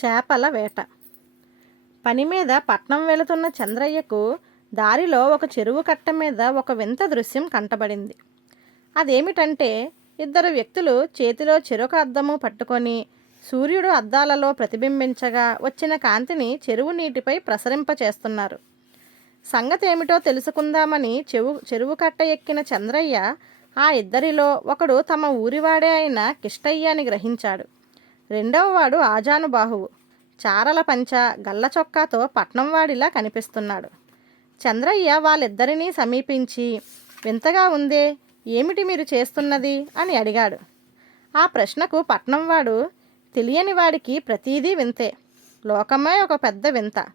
చేపల వేట. పని మీద పట్నం వెళుతున్న చంద్రయ్యకు దారిలో ఒక చెరువు కట్ట మీద ఒక వింత దృశ్యం కంటబడింది. అదేమిటంటే ఇద్దరు వ్యక్తులు చేతిలో చెరొక అద్దము పట్టుకొని సూర్యుడు అద్దాలలో ప్రతిబింబించగా వచ్చిన కాంతిని చెరువు నీటిపై ప్రసరింపచేస్తున్నారు సంగతి ఏమిటో తెలుసుకుందామని చెవు చెరువు కట్ట ఎక్కిన చంద్రయ్య ఆ ఇద్దరిలో ఒకడు తమ ఊరివాడే అయిన కిష్టయ్య అని గ్రహించాడు. రెండవ వాడు ఆజానుబాహువు. చారల పంచ గల్ల చొక్కాతో పట్నంవాడిలా కనిపిస్తున్నాడు. చంద్రయ్య వాళ్ళిద్దరినీ సమీపించి వింతగా ఉందే ఏమిటి మీరు చేస్తున్నది? అని అడిగాడు. ఆ ప్రశ్నకు పట్నంవాడు తెలియని వాడికి ప్రతీదీ వింతే. లోకమే ఒక పెద్ద వింత.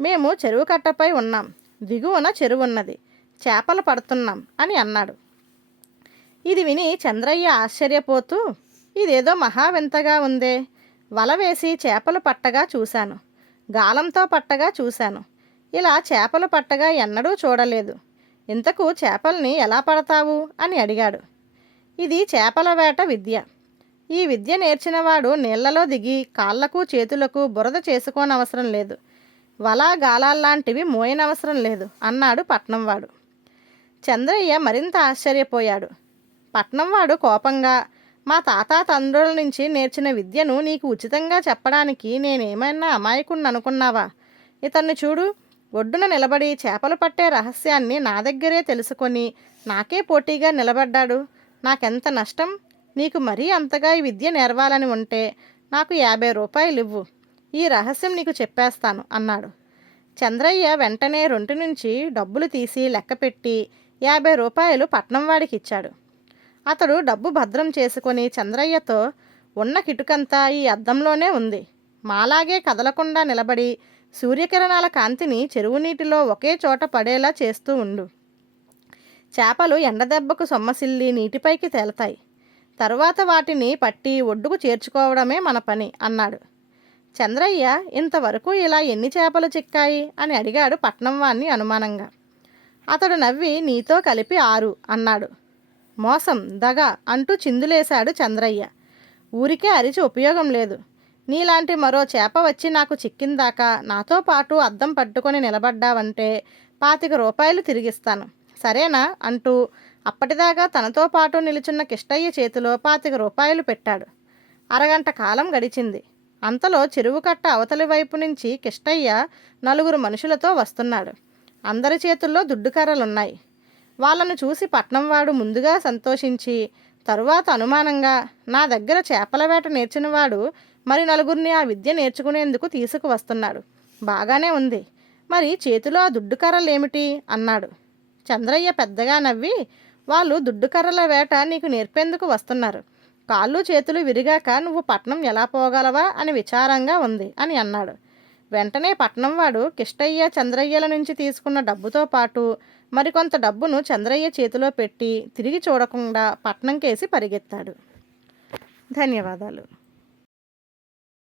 మేము చెరువు కట్టపై ఉన్నాం. దిగువన చెరువున్నది. చేపలు పడుతున్నాం అని అన్నాడు. ఇది విని చంద్రయ్య ఆశ్చర్యపోతూ ఇదేదో మహావింతగా ఉందే. వల వేసి చేపలు పట్టగా చూశాను. గాలంతో పట్టగా చూశాను. ఇలా చేపలు పట్టగా ఎన్నడూ చూడలేదు. ఇంతకు చేపల్ని ఎలా పడతావు? అని అడిగాడు. ఇది చేపల వేట విద్య. ఈ విద్య నేర్చినవాడు నీళ్ళలో దిగి కాళ్ళకు చేతులకు బురద చేసుకోనవసరం లేదు. వల గాలాల్లాంటివి మోయనవసరం లేదు అన్నాడు పట్నంవాడు. చంద్రయ్య మరింత ఆశ్చర్యపోయాడు. పట్నంవాడు కోపంగా మా తాత తండ్రుల నుంచి నేర్చిన విద్యను నీకు ఉచితంగా చెప్పడానికి నేనేమైనా అమాయకుణ్ణి అనుకున్నావా ఇతన్ని చూడు ఒడ్డున నిలబడి చేపలు పట్టే రహస్యాన్ని నా దగ్గరే తెలుసుకొని నాకే పోటీగా నిలబడ్డాడు. నాకెంత నష్టం? నీకు మరీ అంతగా ఈ విద్య నేర్వాలని ఉంటే నాకు యాభై రూపాయలు ఇవ్వు ఈ రహస్యం నీకు చెప్పేస్తాను అన్నాడు. చంద్రయ్య వెంటనే రొంటి నుంచి డబ్బులు తీసి లెక్కపెట్టి యాభై రూపాయలు పట్నం వాడికి ఇచ్చాడు అతడు డబ్బు భద్రం చేసుకొని చంద్రయ్యతో ఉన్న కిటుకంతా ఈ అద్దంలోనే ఉంది. మాలాగే కదలకుండా నిలబడి సూర్యకిరణాల కాంతిని చెరువు నీటిలో ఒకే చోట పడేలా చేస్తూ ఉండు. చేపలు ఎండదెబ్బకు సొమ్మసిల్లి నీటిపైకి తేలతాయి. తరువాత వాటిని పట్టి ఒడ్డుకు చేర్చుకోవడమే మన పని అన్నాడు. చంద్రయ్య ఇంతవరకు ఇలా ఎన్ని చేపలు చిక్కాయి? అని అడిగాడు పట్నం వాణ్ణి అనుమానంగా. అతడు నవ్వి నీతో కలిపి ఆరు అన్నాడు. మోసం దగ అంటూ చిందులేశాడు చంద్రయ్య. ఊరికే అరిచి ఉపయోగం లేదు. నీలాంటి మరో చేప వచ్చి నాకు చిక్కిందాకా నాతో పాటు అద్దం పట్టుకొని నిలబడ్డావంటే పాతిక రూపాయలు తిరిగిస్తాను. సరేనా? అంటూ అప్పటిదాకా తనతో పాటు నిలుచున్న కిష్టయ్య చేతిలో పాతిక రూపాయలు పెట్టాడు. అరగంట కాలం గడిచింది. అంతలో చెరువు కట్ట అవతలి వైపు నుంచి కిష్టయ్య నలుగురు మనుషులతో వస్తున్నాడు. అందరి చేతుల్లో దుడ్డుకర్రలున్నాయి. వాళ్ళను చూసి పట్నంవాడు ముందుగా సంతోషించి తరువాత అనుమానంగా నా దగ్గర చేపల వేట నేర్చినవాడు మరి నలుగురిని ఆ విద్య నేర్చుకునేందుకు తీసుకువస్తున్నాడు. బాగానే ఉంది. మరి చేతిలో ఆ దుడ్డుకర్రలేమిటి అన్నాడు. చంద్రయ్య పెద్దగా నవ్వి వాళ్ళు దుడ్డుకర్రల వేట నీకు నేర్పేందుకు వస్తున్నారు. కాళ్ళు చేతులు విరిగాక నువ్వు పట్నం ఎలా పోగలవా అని విచారంగా ఉంది అని అన్నాడు. వెంటనే పట్నం వాడు కిష్టయ్య చంద్రయ్యల నుంచి తీసుకున్న డబ్బుతో పాటు మరికొంత డబ్బును చంద్రయ్య చేతిలో పెట్టి తిరిగి చూడకుండా పట్నంకేసి పరిగెత్తాడు. ధన్యవాదాలు.